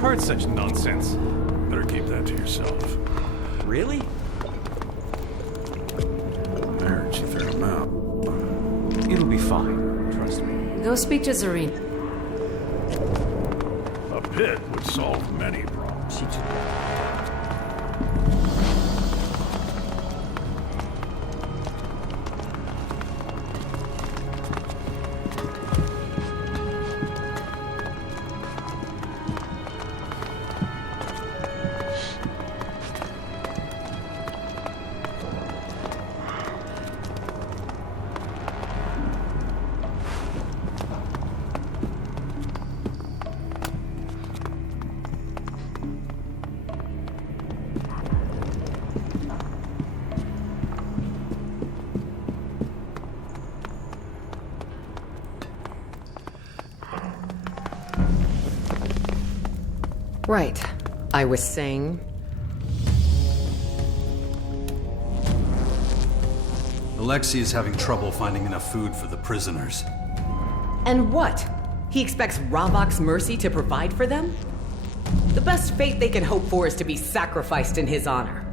heard such nonsense. Better keep that to yourself. Really? I heard she threw him out. It'll be fine, trust me. Go speak to Zareen. A pit would solve many problems. She took Right. I was saying... Alexei is having trouble finding enough food for the prisoners. And what? He expects Ravok's mercy to provide for them? The best fate they can hope for is to be sacrificed in his honor.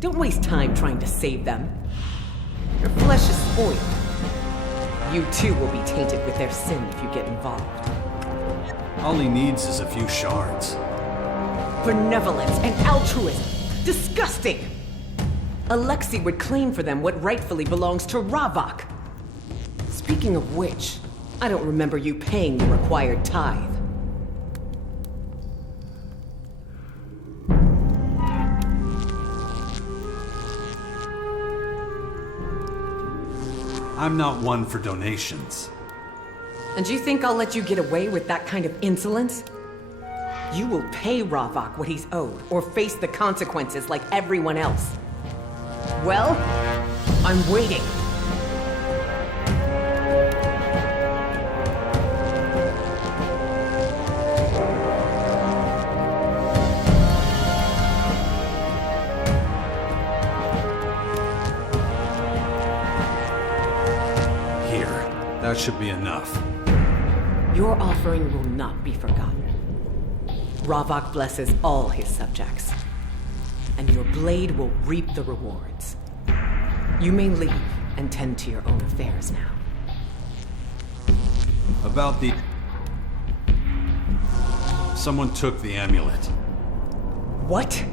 Don't waste time trying to save them. Your flesh is spoiled. You too will be tainted with their sin if you get involved. All he needs is a few shards. Benevolence and altruism. Disgusting! Alexei would claim for them what rightfully belongs to Ravok. Speaking of which, I don't remember you paying the required tithe. I'm not one for donations. And you think I'll let you get away with that kind of insolence? You will pay Ravok what he's owed, or face the consequences like everyone else. Well, I'm waiting. Here, that should be enough. Your offering will not be forgotten. Ravok blesses all his subjects, and your blade will reap the rewards. You may leave and tend to your own affairs now. About the... Someone took the amulet. What?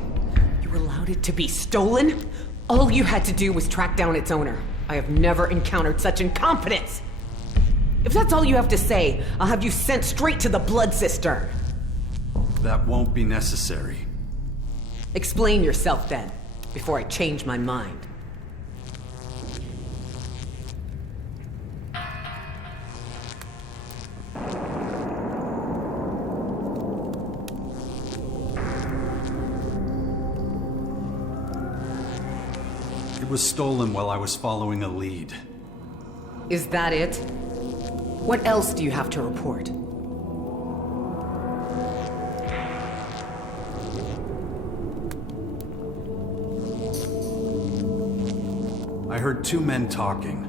You allowed it to be stolen? All you had to do was track down its owner. I have never encountered such incompetence! If that's all you have to say, I'll have you sent straight to the blood cistern. That won't be necessary. Explain yourself then, before I change my mind. It was stolen while I was following a lead. Is that it? What else do you have to report? I heard two men talking.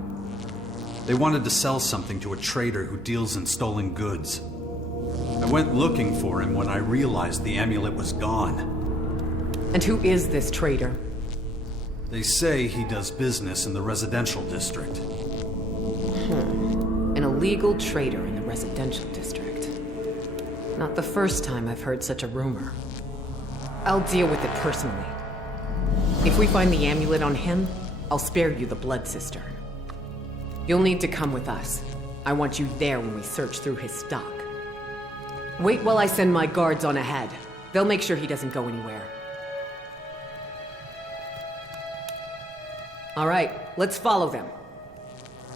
They wanted to sell something to a trader who deals in stolen goods. I went looking for him when I realized the amulet was gone. And who is this trader? They say he does business in the residential district. An illegal trader in the residential district. Not the first time I've heard such a rumor. I'll deal with it personally. If we find the amulet on him, I'll spare you the blood cistern. You'll need to come with us. I want you there when we search through his stock. Wait while I send my guards on ahead. They'll make sure he doesn't go anywhere. All right, let's follow them.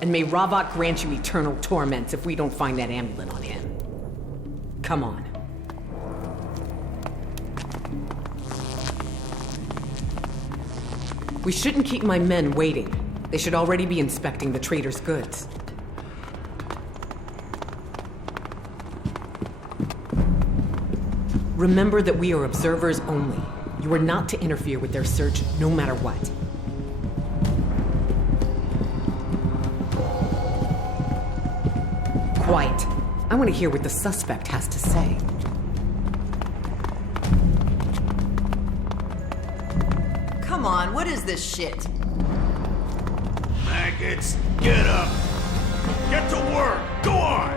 And may Ravok grant you eternal torments if we don't find that amulet on him. Come on. We shouldn't keep my men waiting. They should already be inspecting the trader's goods. Remember that we are observers only. You are not to interfere with their search, no matter what. Quiet. I want to hear what the suspect has to say. Come on, what is this shit? Maggots, get up! Get to work! Go on!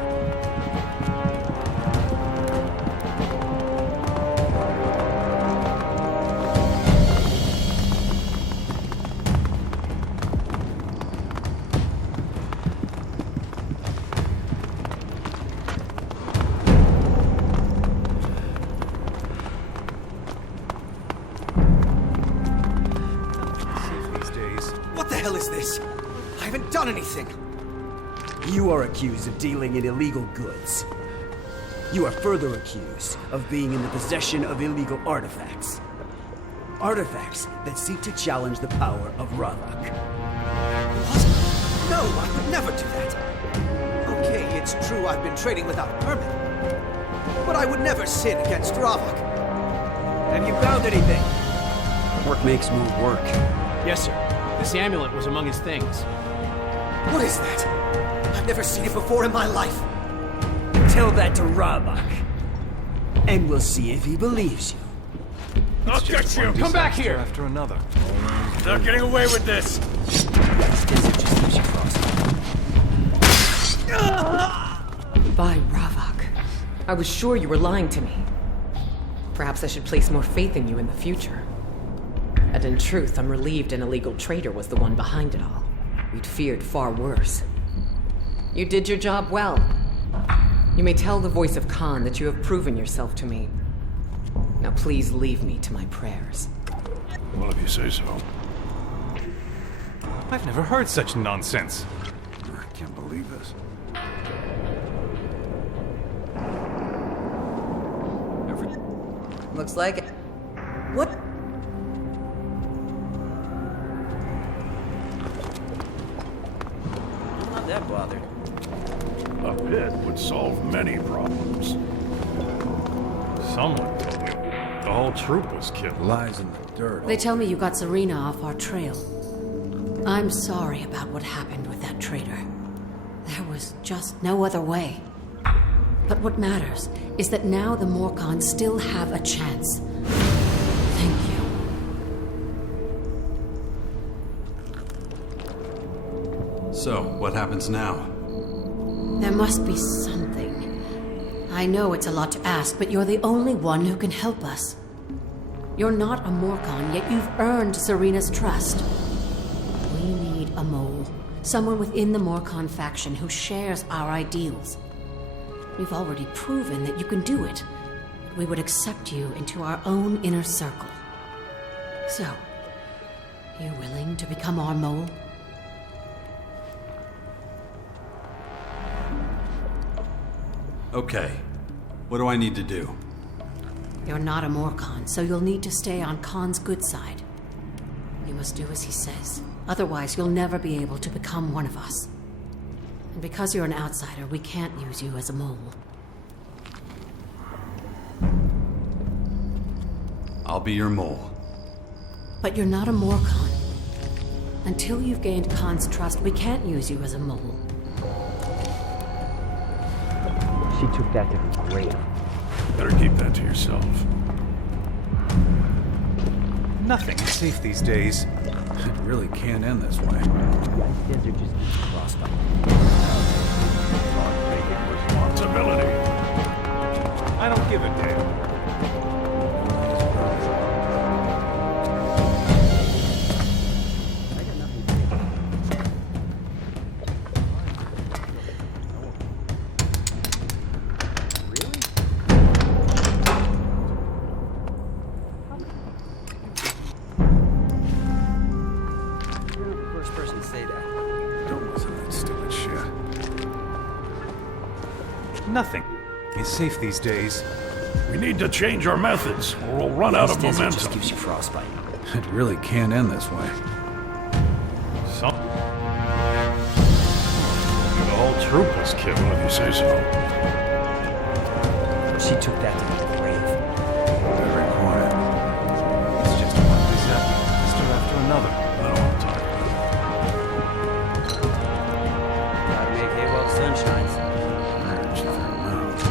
Safe these days. What the hell is this? I haven't done anything. You are accused of dealing in illegal goods. You are further accused of being in the possession of illegal artifacts. Artifacts that seek to challenge the power of Ravak. What? No, I would never do that. Okay, it's true I've been trading without a permit. But I would never sin against Ravak. Have you found anything? Work makes more work. Yes, sir. This amulet was among his things. What is that? I've never seen it before in my life. Tell that to Ravak. And we'll see if he believes you. I'll get you! Come back here! After another. Not getting away with this! By Ravak. I was sure you were lying to me. Perhaps I should place more faith in you in the future. And in truth, I'm relieved an illegal trader was the one behind it all. We'd feared far worse. You did your job well. You may tell the voice of Khan that you have proven yourself to me. Now please leave me to my prayers. Well, if you say so. I've never heard such nonsense. I can't believe this. Looks like it. What? I'm not that bothered. A pit would solve many problems. Someone told me the whole troop was killed. Lies in the dirt. They tell me you got Serena off our trail. I'm sorry about what happened with that traitor. There was just no other way. But what matters is that now the Morcons still have a chance. Thank you. So, what happens now? There must be something. I know it's a lot to ask, but you're the only one who can help us. You're not a Morcon, yet you've earned Serena's trust. We need a mole. Someone within the Morcon faction who shares our ideals. You've already proven that you can do it. We would accept you into our own inner circle. So, you willing to become our mole? Okay. What do I need to do? You're not a Morcon, so you'll need to stay on Khan's good side. You must do as he says. Otherwise, you'll never be able to become one of us. And because you're an outsider, we can't use you as a mole. I'll be your mole. But you're not a Morcon. Until you've gained Khan's trust, we can't use you as a mole. She took that to her grave. Better keep that to yourself. Nothing is safe these days. It really can't end this way. These are just frostbite. Not taking responsibility. I don't give a damn. First person to say that. Don't listen to that stupid shit. Nothing is safe these days. We need to change our methods, or we'll run out of This desert momentum. just gives you frostbite. It really can't end this way. Some. The whole troop was killed. Well, if you say so. She took that to her grave. Very quiet. It's just one disaster after another. I don't want to talk. Gotta make hay while the sun shines. Marriage, fair mouth.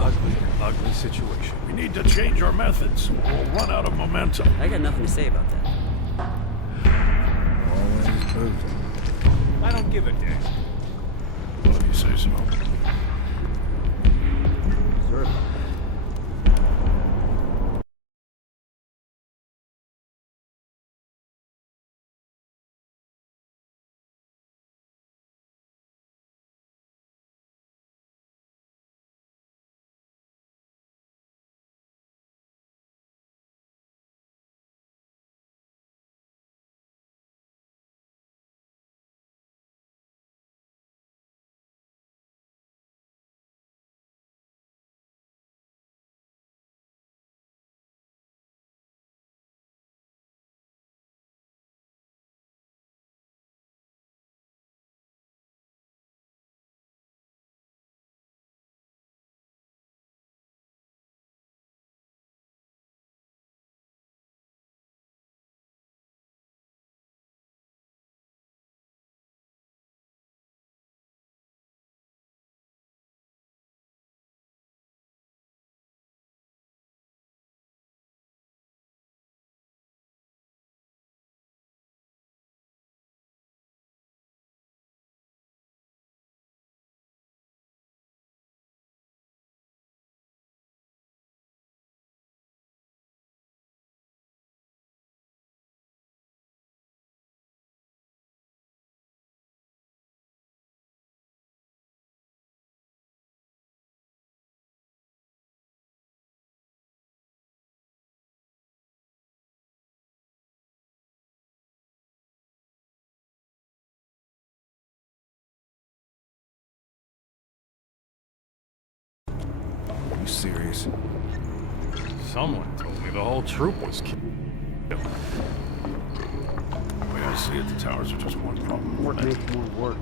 Ugly, Ugly situation. We need to change our methods, or we'll run out of momentum. I got nothing to say about that. Always moving. I don't give a damn. Well, if you say so. Sure. Are you serious? Someone told me the whole troop was killed. The way I see it, the towers are just one problem. Work makes more work.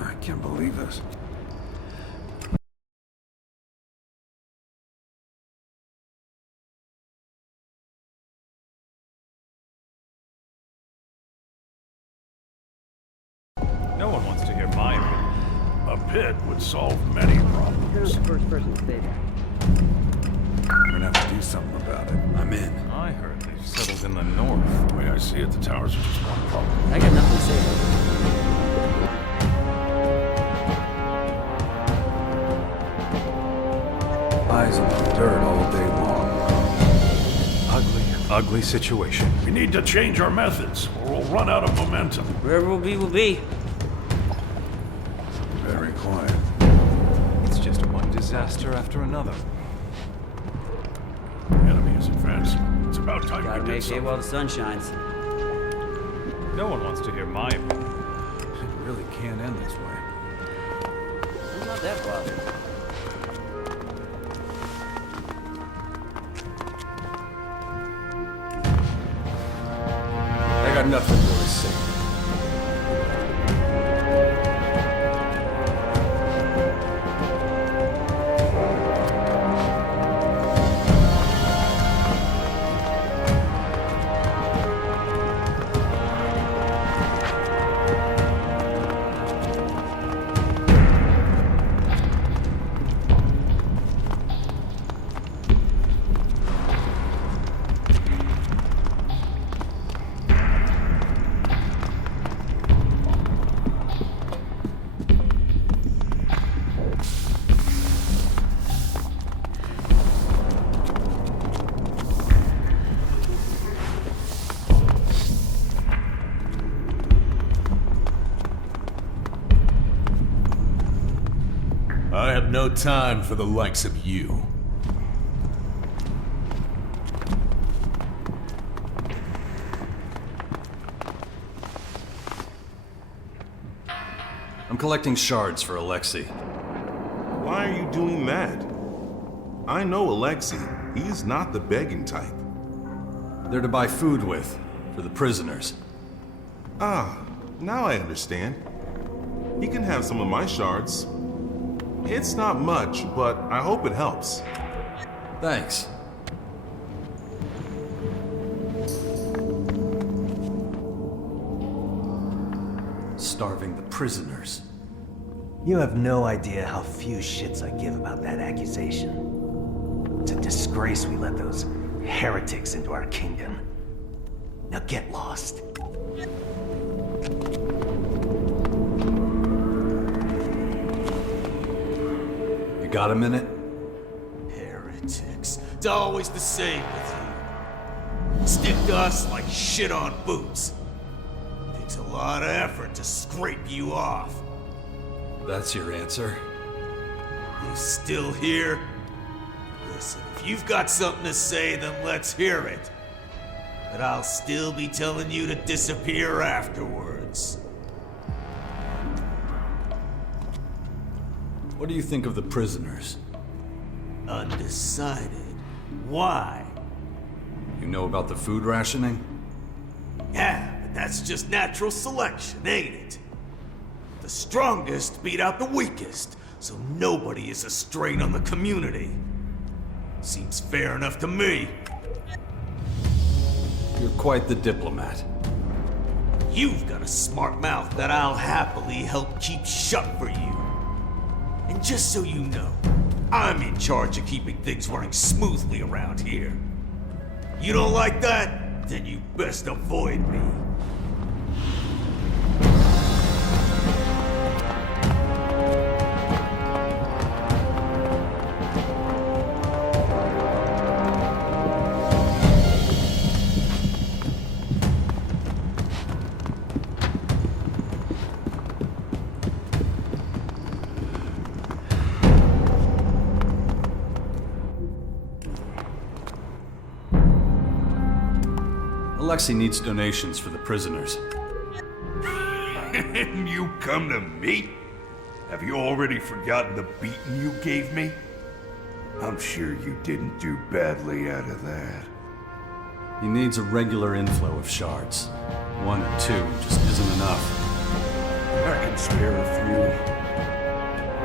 I can't believe this. No one wants to hear my opinion. A pit would solve many You're problems. not the first person to say that. We're gonna have to do something about it. I'm in. I heard they've settled in the north. The way I see it, the towers are just one problem. I got nothing to say about that. Eyes on the dirt all day long. Ugly situation. We need to change our methods, or we'll run out of momentum. Wherever we'll be, we'll be. Very quiet. It's just one disaster after another. The enemy is advancing. It's about time Gotta we did make hay something. while the sun shines. No one wants to hear my opinion. It really can't end this way. I'm not that bothered. I got nothing more to say. I have no time for the likes of you. I'm collecting shards for Alexei. Why are you doing that? I know Alexei. He's not the begging type. They're to buy food with, for the prisoners. Ah, now I understand. He can have some of my shards. It's not much, but I hope it helps. Thanks. Starving the prisoners. You have no idea how few shits I give about that accusation. It's a disgrace we let those heretics into our kingdom. Now get lost. You got a minute? Heretics. It's always the same with you. Stick to us like shit on boots. Takes a lot of effort to scrape you off. That's your answer? You still here? Listen, if you've got something to say, then let's hear it. But I'll still be telling you to disappear afterwards. What do you think of the prisoners? Undecided. Why? You know about the food rationing? Yeah, but that's just natural selection, ain't it? The strongest beat out the weakest, so nobody is a strain on the community. Seems fair enough to me. You're quite the diplomat. You've got a smart mouth that I'll happily help keep shut for you. And just so you know, I'm in charge of keeping things running smoothly around here. You don't like that? Then you best avoid me. Alexei needs donations for the prisoners. And you come to me? Have you already forgotten the beating you gave me? I'm sure you didn't do badly out of that. He needs a regular inflow of shards. 1 or 2 just isn't enough. I can spare a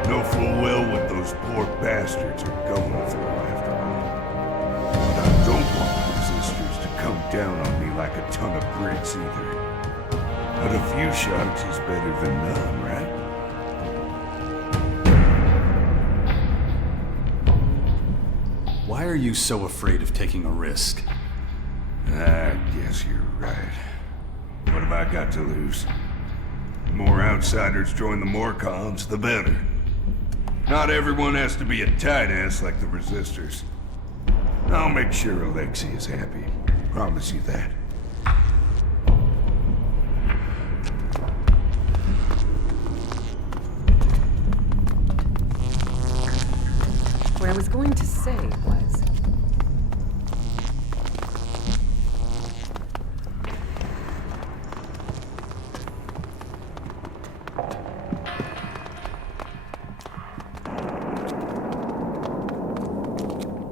few. Know full well what those poor bastards are going through after all. But I don't want the resistors to come down on me like a ton of bricks either. But a few shots is better than none, right? Why are you so afraid of taking a risk? I guess you're right. What have I got to lose? The more outsiders join the Morcons, the better. Not everyone has to be a tight ass like the resistors. I'll make sure Alexei is happy. Promise you that. What I was going to say was...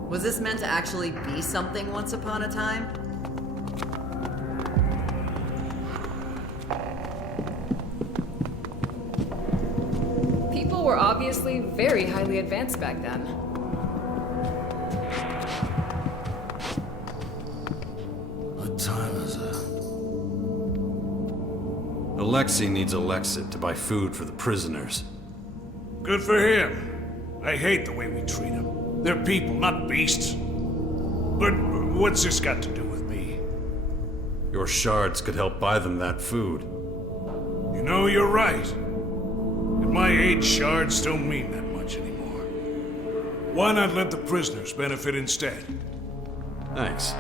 Was this meant to actually be something once upon a time? People were obviously very highly advanced back then. What time is it? Alexei needs Alexit to buy food for the prisoners. Good for him. I hate the way we treat them. They're people, not beasts. But what's this got to do with me? Your shards could help buy them that food. You know, you're right. At my age, shards don't mean that much anymore. Why not let the prisoners benefit instead? Thanks.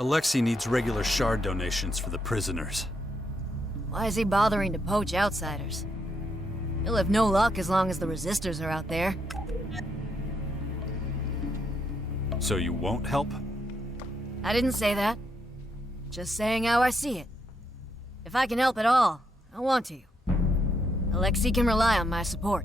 Alexei needs regular shard donations for the prisoners. Why is he bothering to poach outsiders? He'll have no luck as long as the resistors are out there. So you won't help? I didn't say that. Just saying how I see it. If I can help at all, I want to. Alexei can rely on my support.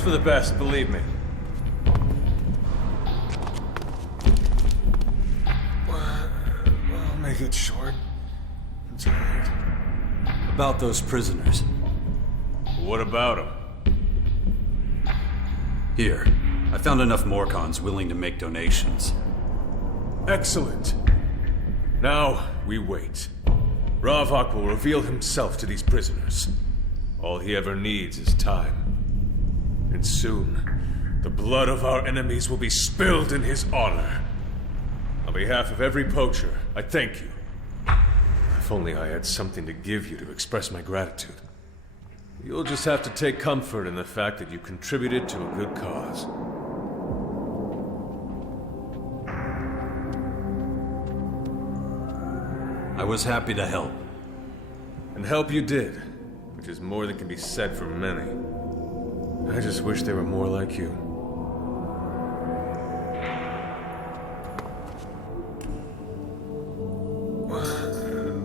It's for the best, believe me. I'll make it short. It's alright. About those prisoners. What about them? Here, I found enough Morcons willing to make donations. Excellent. Now, we wait. Ravok will reveal himself to these prisoners. All he ever needs is time. And soon, the blood of our enemies will be spilled in his honor. On behalf of every poacher, I thank you. If only I had something to give you to express my gratitude. You'll just have to take comfort in the fact that you contributed to a good cause. I was happy to help. And help you did, which is more than can be said for many. I just wish they were more like you.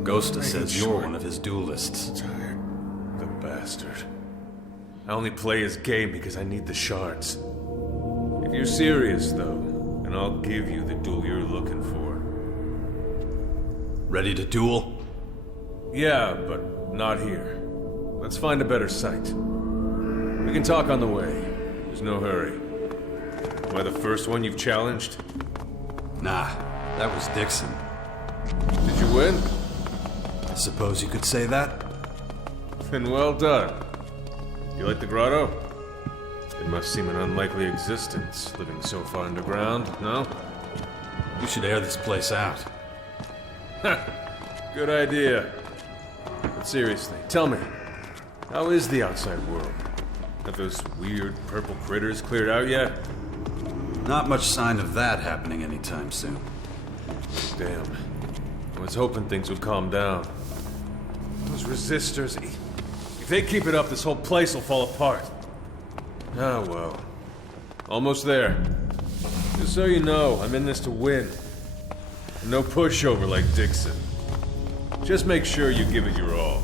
Ghosta says you're one of his duelists. The bastard. I only play his game because I need the shards. If you're serious, though, then I'll give you the duel you're looking for. Ready to duel? Yeah, but not here. Let's find a better site. We can talk on the way. There's no hurry. Am I the first one you've challenged? Nah, that was Dixon. Did you win? I suppose you could say that. Then well done. You like the grotto? It must seem an unlikely existence, living so far underground, no? We should air this place out. Good idea. But seriously, tell me, how is the outside world? Have those weird purple critters cleared out yet? Not much sign of that happening anytime soon. Damn. I was hoping things would calm down. Those resistors, if they keep it up, this whole place will fall apart. Ah, well. Almost there. Just so you know, I'm in this to win. No pushover like Dixon. Just make sure you give it your all.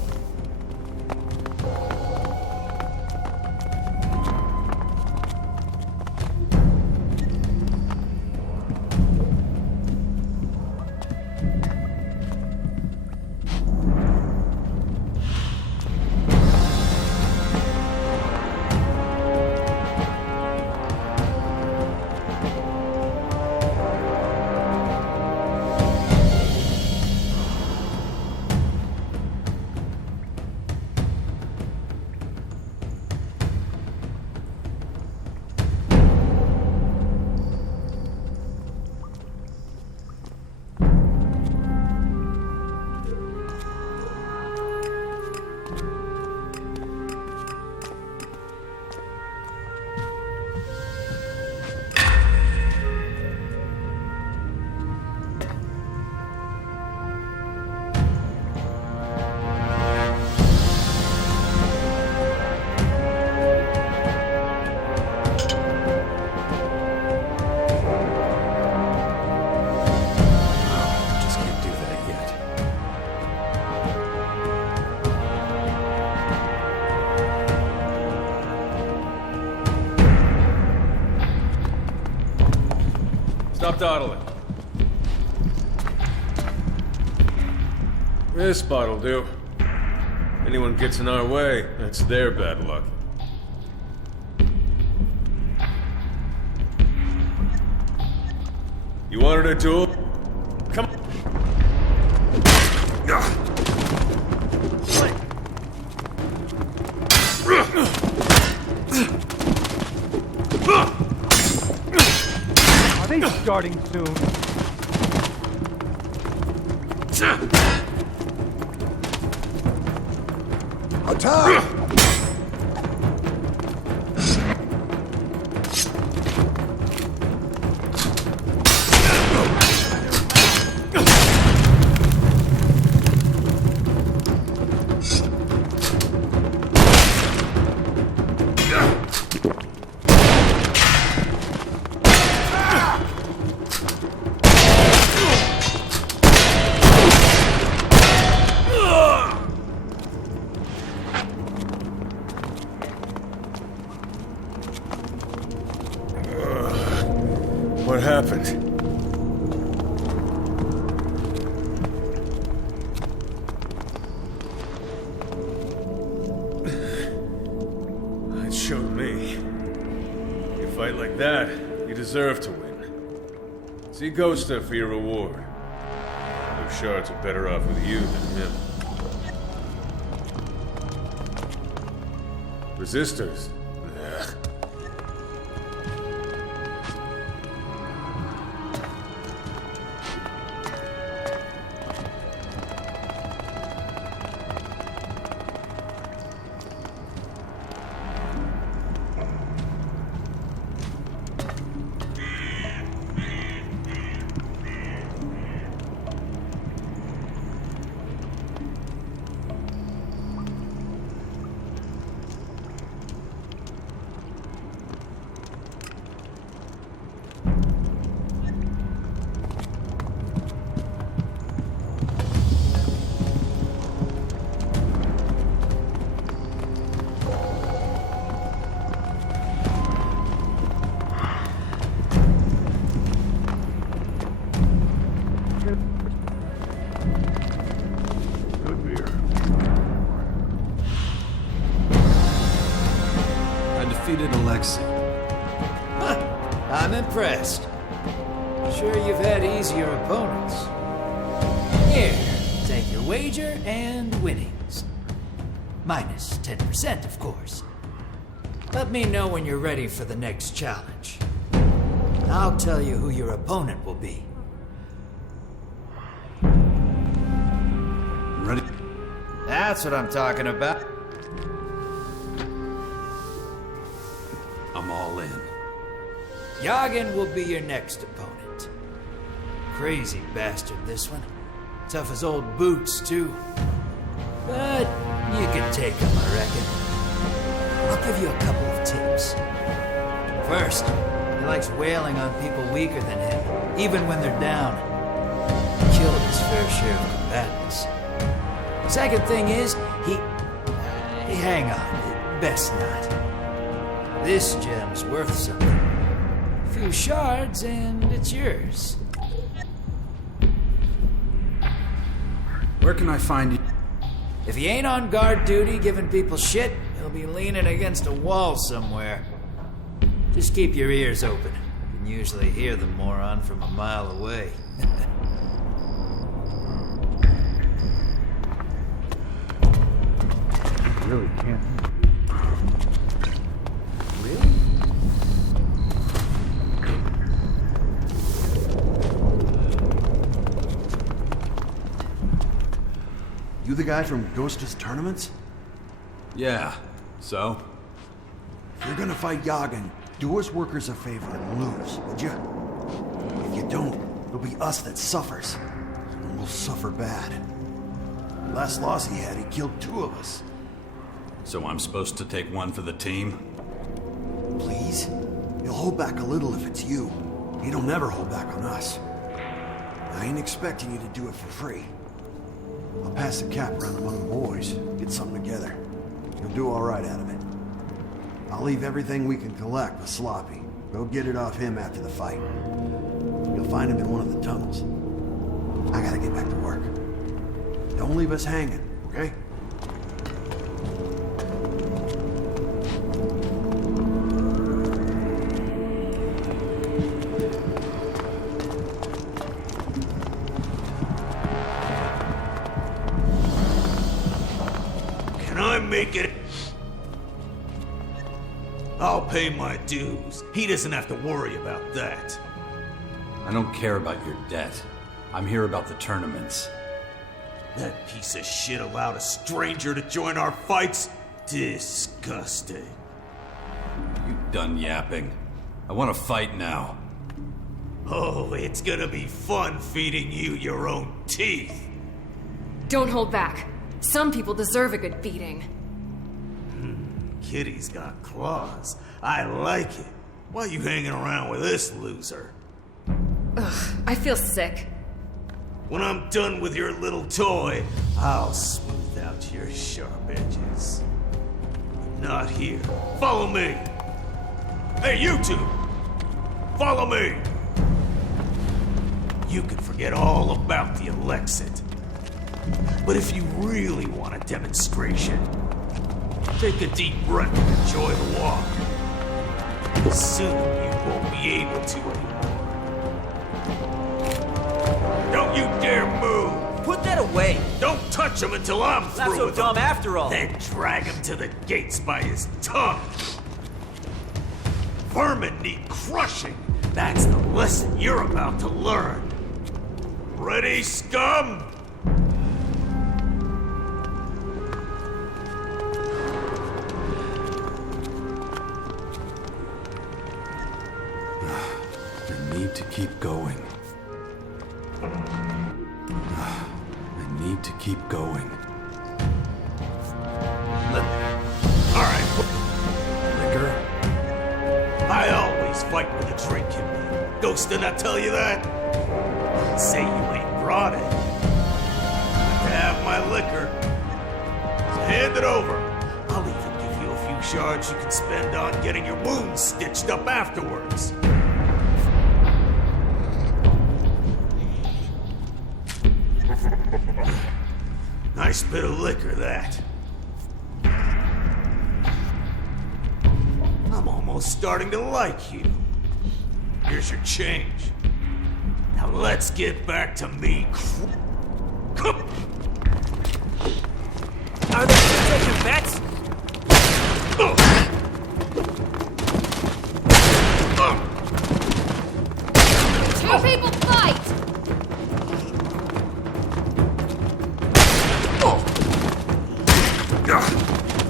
Stop dawdling. This spot'll do. Anyone gets in our way, that's their bad luck. You wanted a duel? Come on. Are they starting soon? Attack! What happened? It showed me. You fight like that, you deserve to win. See Ghoster for your reward. Those shards are better off with you than him. Resistors? Ugh. Defeated ELEX. I'm impressed. Sure you've had easier opponents. Here, take your wager and winnings. Minus 10%, of course. Let me know when you're ready for the next challenge. I'll tell you who your opponent will be. Ready? That's what I'm talking about. I'm all in. Yagen will be your next opponent. Crazy bastard, this one. Tough as old boots, too. But you can take him, I reckon. I'll give you a couple of tips. First, he likes wailing on people weaker than him, even when they're down. Killed his fair share of combatants. Second thing is, hang on, best not. This gem's worth something. A few shards and it's yours. Where can I find you? If he ain't on guard duty giving people shit, he'll be leaning against a wall somewhere. Just keep your ears open. You can usually hear the moron from a mile away. Really can't. You the guy from Ghoster's tournaments? Yeah, so? If you're gonna fight Yagen, do us workers a favor and lose, would you? If you don't, it'll be us that suffers. And we'll suffer bad. Last loss he had, he killed 2 of us. So I'm supposed to take one for the team? Please? He'll hold back a little if it's you. He'll never hold back on us. I ain't expecting you to do it for free. I'll pass the cap around among the boys, get something together. You'll do all right out of it. I'll leave everything we can collect with Sloppy. Go get it off him after the fight. You'll find him in one of the tunnels. I gotta get back to work. Don't leave us hanging, okay? Make it. I'll pay my dues. He doesn't have to worry about that. I don't care about your debt. I'm here about the tournaments. That piece of shit allowed a stranger to join our fights? Disgusting. You done yapping? I want to fight now. Oh, it's gonna be fun feeding you your own teeth. Don't hold back. Some people deserve a good beating. Kitty's got claws. I like it. Why are you hanging around with this loser? Ugh, I feel sick. When I'm done with your little toy, I'll smooth out your sharp edges. But not here. Follow me! Hey, you two! Follow me! you can forget all about the Elexit. But if you really want a demonstration, take a deep breath and enjoy the walk. Soon you won't be able to anymore. Don't you dare move! Put that away! Don't touch him until I'm through Not so with dumb him. after all. Then drag him to the gates by his tongue. Vermin need crushing. That's the lesson you're about to learn. Ready, scum? I need to keep going. I need to keep going. Alright. Liquor? I always fight with a drink in me. Ghost did not tell you that? Say you ain't brought it. Got to have my liquor. So hand it over. I'll even give you a few shards you can spend on getting your wounds stitched up afterwards. Nice bit of liquor, that. I'm almost starting to like you. Here's your change. Now let's get back to me. Are they taking bets? Two people fight!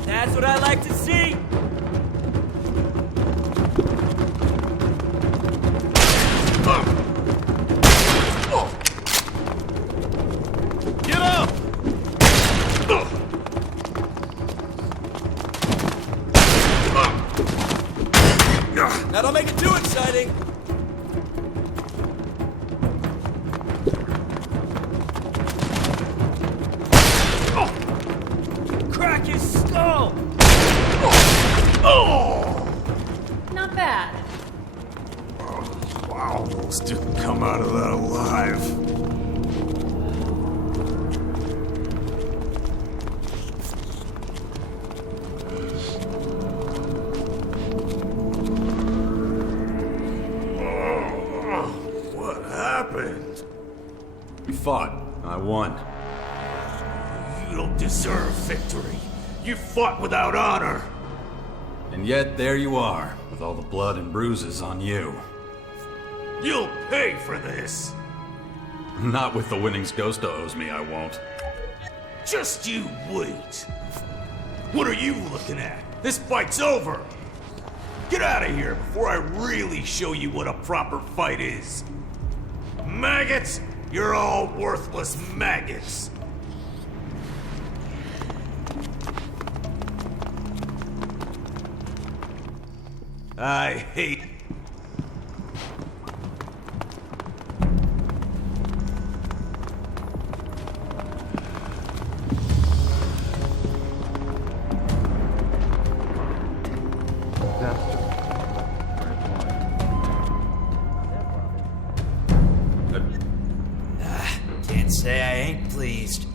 That's what I like to see. Get up! That'll make it too exciting. Crack his skull! Not bad. I almost didn't come out of that alive. What happened? We fought. I won. You don't deserve victory. You fought without honor. And yet, there you are, with all the blood and bruises on you. You'll pay for this. Not with the winnings Ghosta owes me, I won't. Just you wait. What are you looking at? This fight's over. Get out of here before I really show you what a proper fight is. Maggots, you're all worthless maggots. I hate... Can't say I ain't pleased.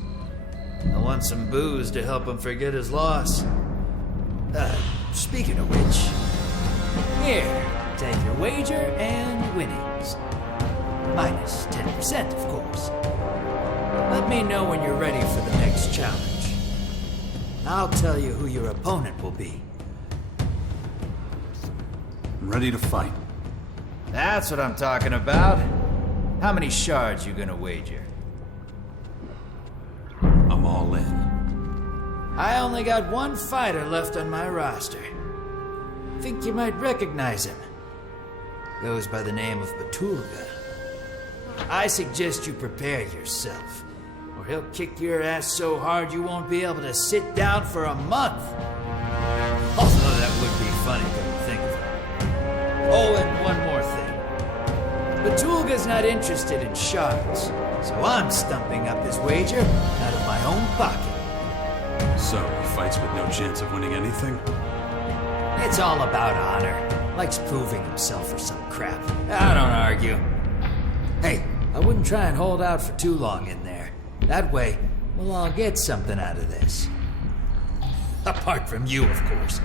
I want some booze to help him forget his loss. Speaking of which, here, take your wager and winnings. Minus 10%, of course. Let me know when you're ready for the next challenge. I'll tell you who your opponent will be. I'm ready to fight. That's what I'm talking about. How many shards you gonna wager? I'm all in. I only got one fighter left on my roster. Think you might recognize him. Goes by the name of Batulga. I suggest you prepare yourself, or he'll kick your ass so hard you won't be able to sit down for a month. Although that would be funny to think of it. Oh, and one more thing. Batulga's not interested in shards, so I'm stumping up his wager out of my own pocket. So, he fights with no chance of winning anything? It's all about honor. Likes proving himself or some crap. I don't argue. Hey, I wouldn't try and hold out for too long in there. That way, we'll all get something out of this. Apart from you, of course.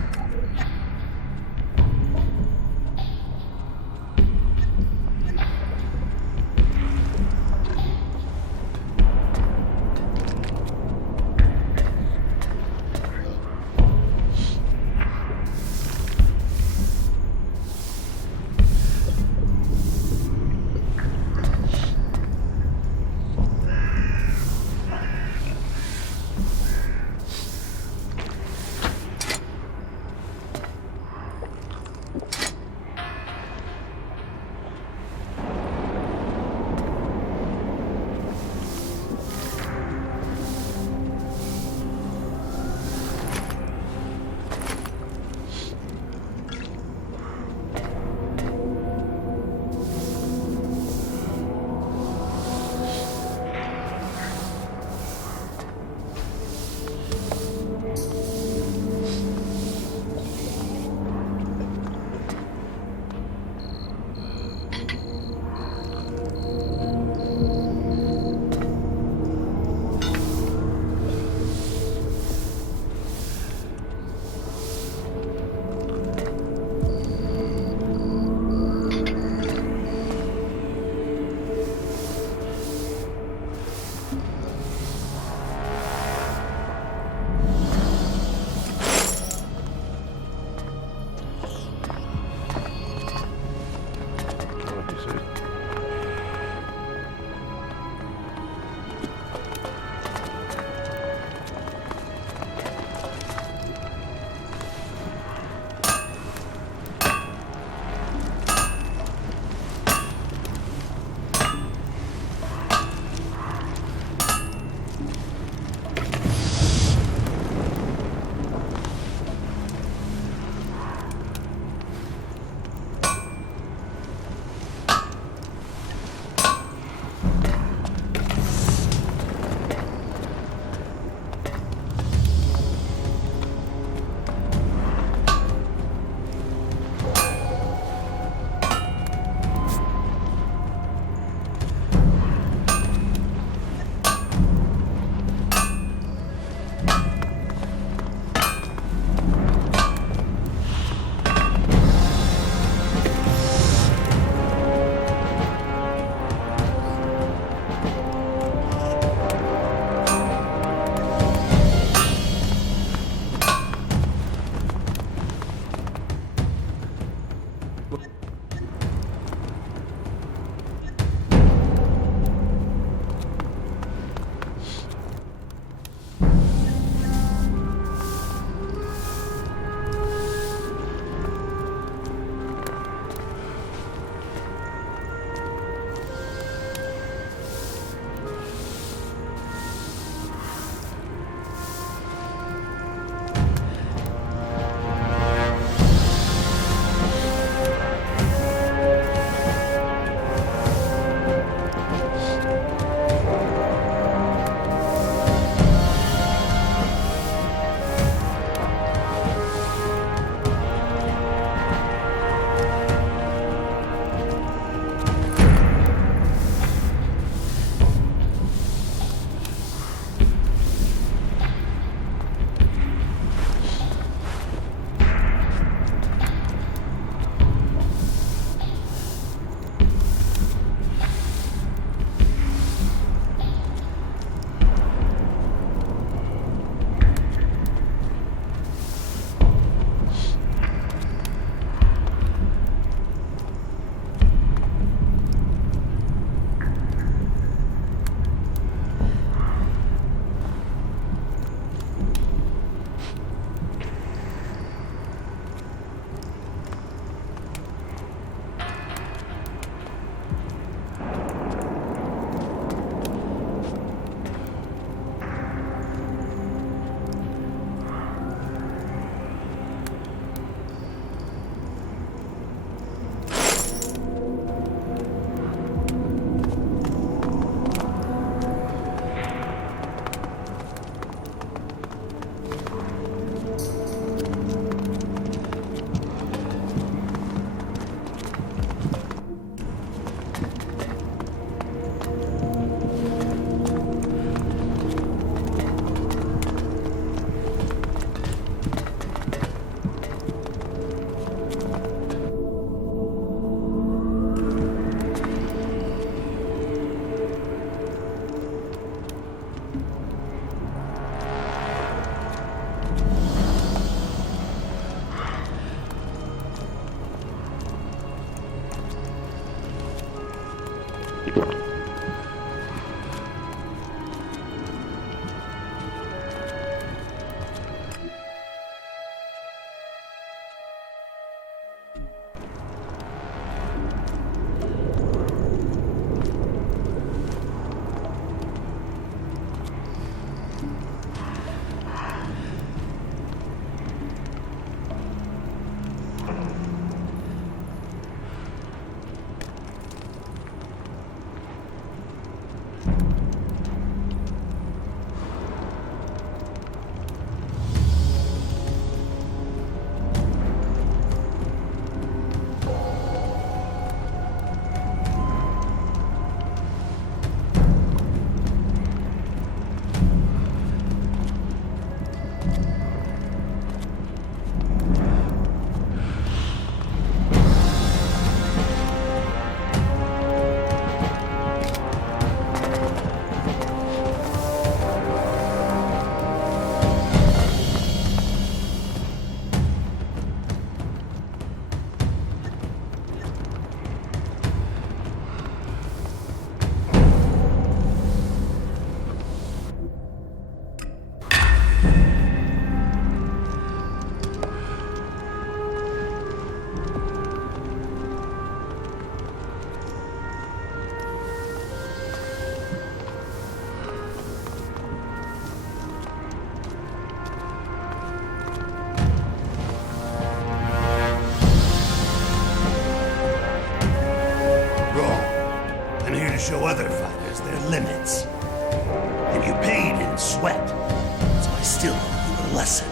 Show other fighters their limits. And you paid in sweat, so I still owe you a lesson.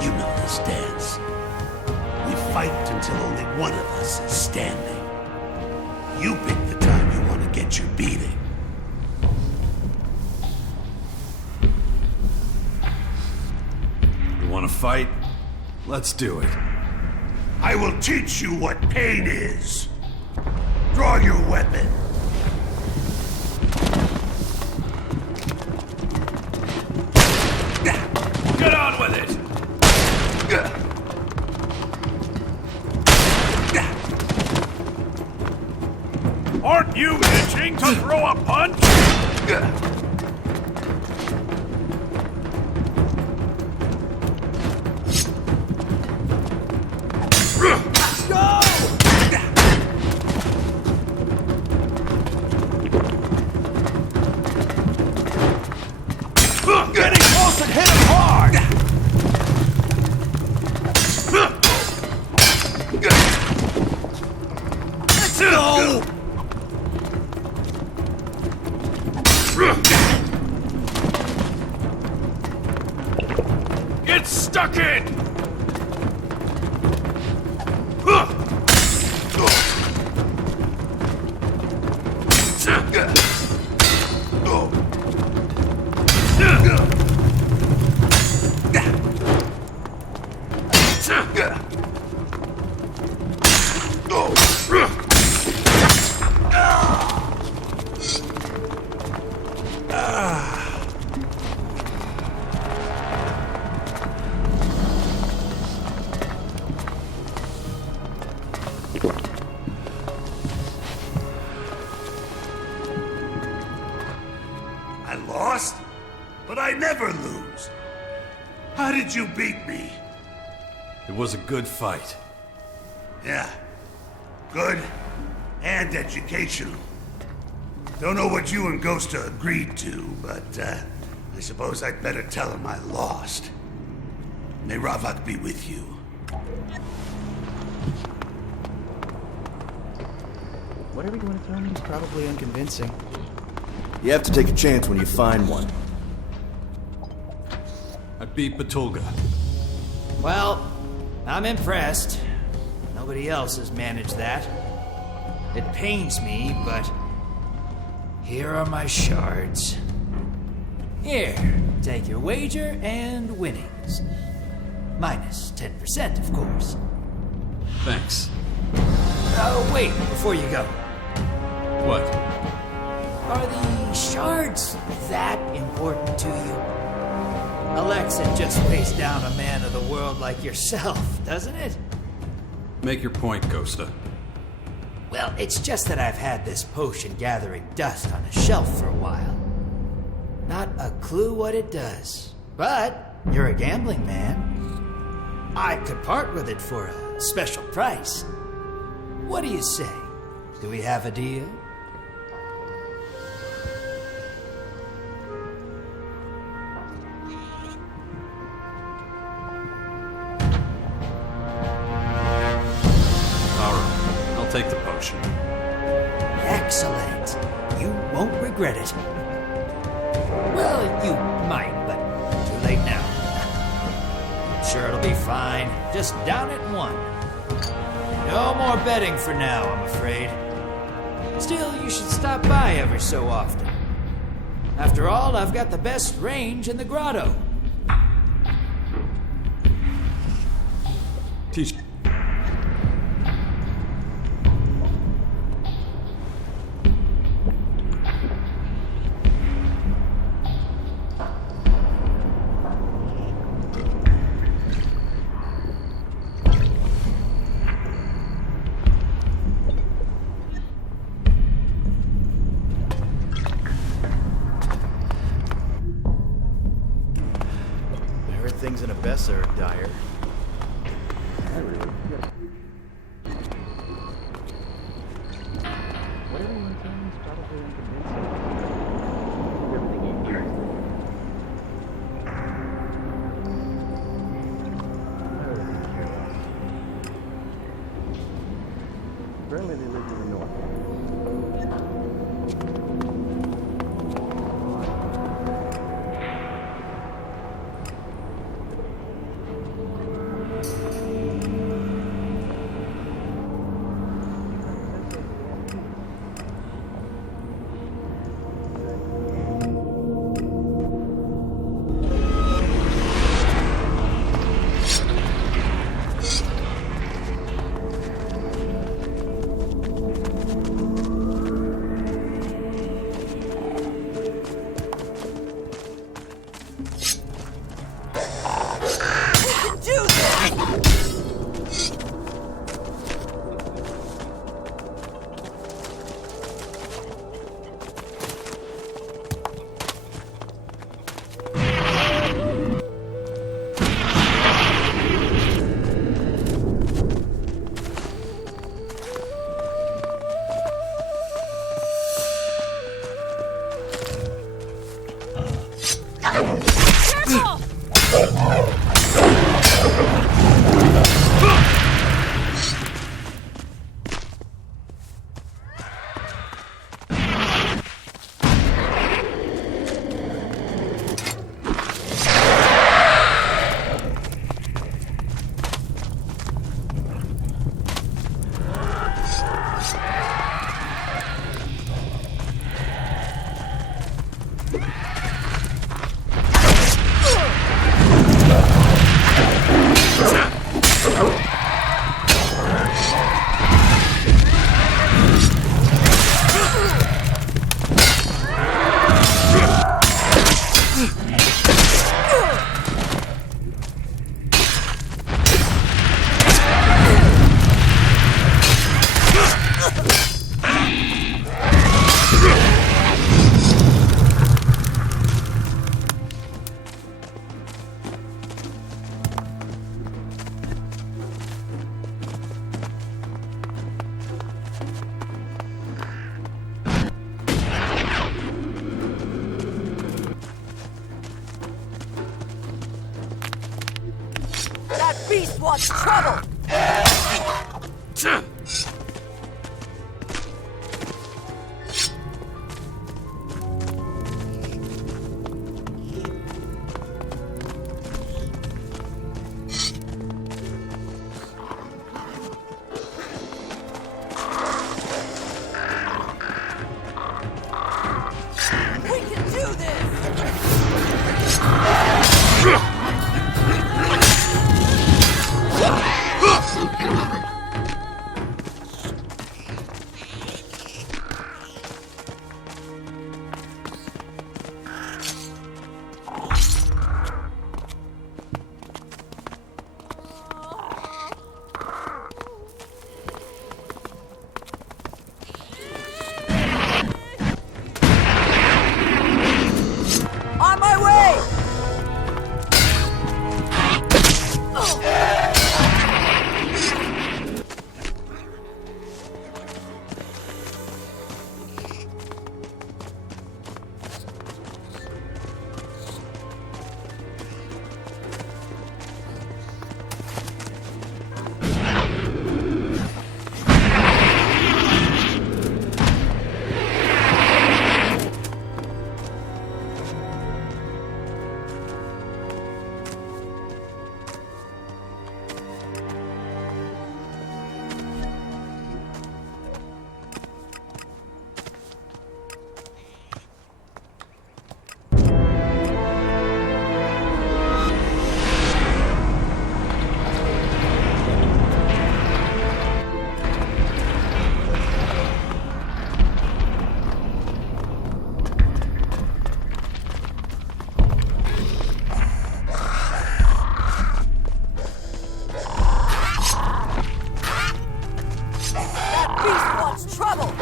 You know this dance. We fight until only one of us is standing. You pick the time you want to get your beating. You want to fight? Let's do it. I will teach you what pain is. Draw your weapon. Get on with it! Aren't you itching to throw a punch? Getting close and hit him hard! Let's go! Get stuck in! I lost, but I never lose. How did you beat me? It was a good fight. Yeah, good and educational. Don't know what you and Ghosta agreed to, but I suppose I'd better tell him I lost. May Ravak be with you. Whatever you want to throw me is probably unconvincing. You have to take a chance when you find one. I beat Batulga. Well, I'm impressed. Nobody else has managed that. It pains me, but here are my shards. Here, take your wager and winnings. Minus 10%, of course. Thanks. Wait, before you go. What? Are the shards that important to you? ELEX just weighs down a man of the world like yourself, doesn't it? Make your point, Ghosta. Well, it's just that I've had this potion gathering dust on a shelf for a while. Not a clue what it does. But you're a gambling man. I could part with it for a special price. What do you say? Do we have a deal? Take the potion. Excellent. You won't regret it. Well, you might, but too late now. I'm sure it'll be fine. Just down it one. No more betting for now, I'm afraid. Still, you should stop by every so often. After all, I've got the best range in the grotto. Teach. Things in Abessa are dire. What everyone tells me is probably unconvincing. Everything you hear. I really couldn't care less. Apparently they live to the north. beast wants trouble! beast wants trouble!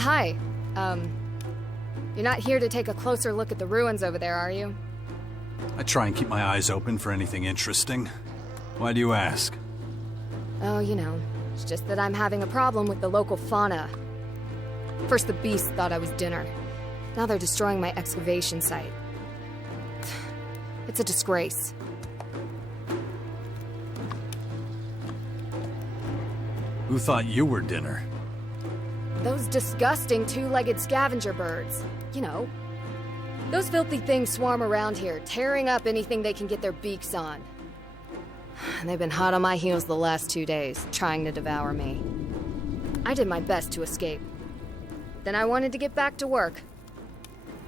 Hi. You're not here to take a closer look at the ruins over there, are you? I try and keep my eyes open for anything interesting. Why do you ask? Oh, you know, it's just that I'm having a problem with the local fauna. First the beasts thought I was dinner. Now they're destroying my excavation site. It's a disgrace. Who thought you were dinner? Those disgusting two-legged scavenger birds. You know. Those filthy things swarm around here, tearing up anything they can get their beaks on. And they've been hot on my heels the last 2 days, trying to devour me. I did my best to escape. Then I wanted to get back to work.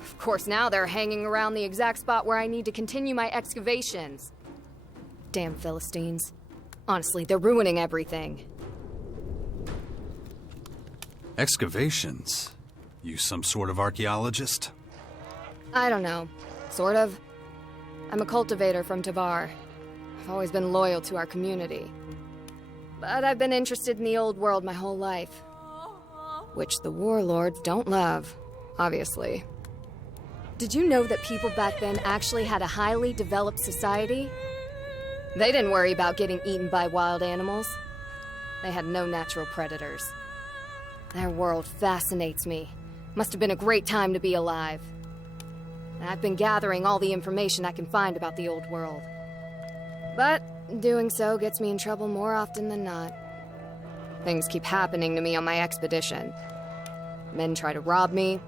Of course, now they're hanging around the exact spot where I need to continue my excavations. Damn Philistines. Honestly, they're ruining everything. Excavations? You some sort of archaeologist? I don't know. Sort of. I'm a cultivator from Tavar. I've always been loyal to our community. But I've been interested in the old world my whole life. Which the warlords don't love, obviously. Did you know that people back then actually had a highly developed society? They didn't worry about getting eaten by wild animals. They had no natural predators. Their world fascinates me. Must have been a great time to be alive. And I've been gathering all the information I can find about the old world. But doing so gets me in trouble more often than not. Things keep happening to me on my expedition. Men try to rob me,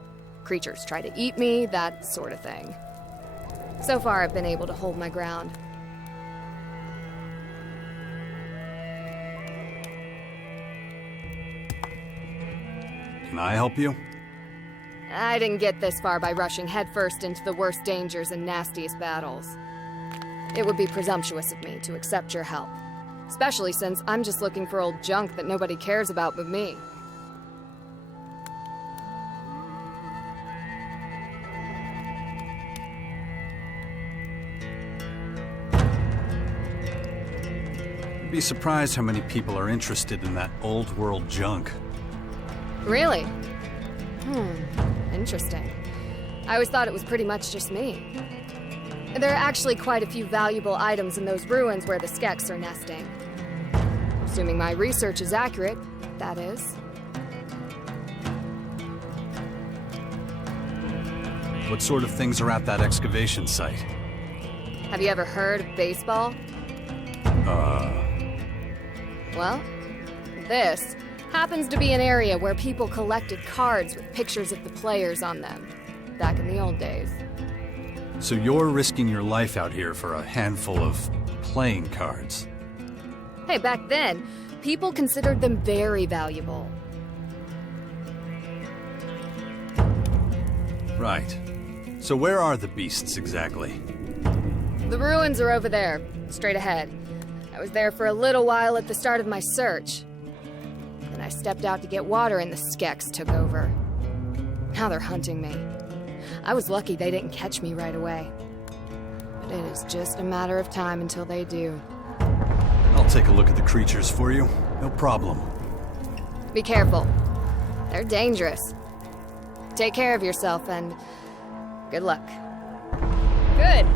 creatures try to eat me, that sort of thing. So far, I've been able to hold my ground. Can I help you? I didn't get this far by rushing headfirst into the worst dangers and nastiest battles. It would be presumptuous of me to accept your help, especially since I'm just looking for old junk that nobody cares about but me. You'd be surprised how many people are interested in that old world junk. Really? Interesting. I always thought it was pretty much just me. There are actually quite a few valuable items in those ruins where the Skeks are nesting. Assuming my research is accurate, that is. What sort of things are at that excavation site? Have you ever heard of baseball? Well, this happens to be an area where people collected cards with pictures of the players on them, back in the old days. So you're risking your life out here for a handful of playing cards? Hey, back then, people considered them very valuable. Right. So where are the beasts exactly? The ruins are over there, straight ahead. I was there for a little while at the start of my search. Then I stepped out to get water and the Skeks took over. Now they're hunting me. I was lucky they didn't catch me right away. But it is just a matter of time until they do. I'll take a look at the creatures for you. No problem. Be careful. They're dangerous. Take care of yourself and good luck. Good.